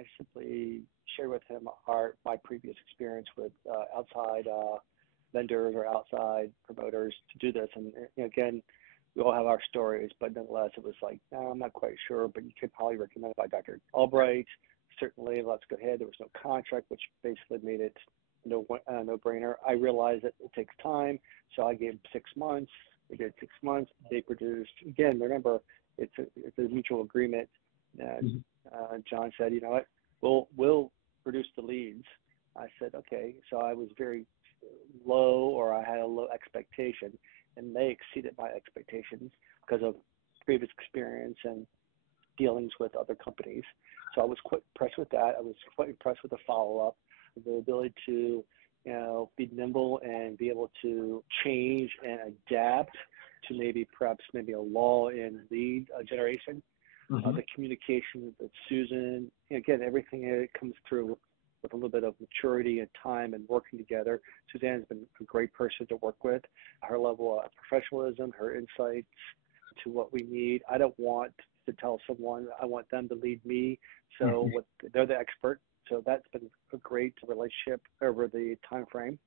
I simply shared with him my previous experience with outside vendors or outside promoters to do this. And again, we all have our stories, but nonetheless, it was like, no, I'm not quite sure, but you could probably recommend it by Dr. Albright. Certainly, let's go ahead. There was no contract, which basically made it no-brainer. I realized that it takes time, so I gave them 6 months. They did 6 months. They produced. Again, remember, it's a mutual agreement. John said, you know what, we'll produce the leads. I said, okay. So I was very low, or I had a low expectation, and they exceeded my expectations because of previous experience and dealings with other companies. So I was quite impressed with that. I was quite impressed with the follow-up, the ability to, be nimble and be able to change and adapt to perhaps a lull in lead generation. The communication with Susan, again, everything comes through with a little bit of maturity and time and working together. Suzanne's been a great person to work with. Her level of professionalism, her insights to what we need. I don't want to tell someone, I want them to lead me. So they're the expert. So that's been a great relationship over the time frame.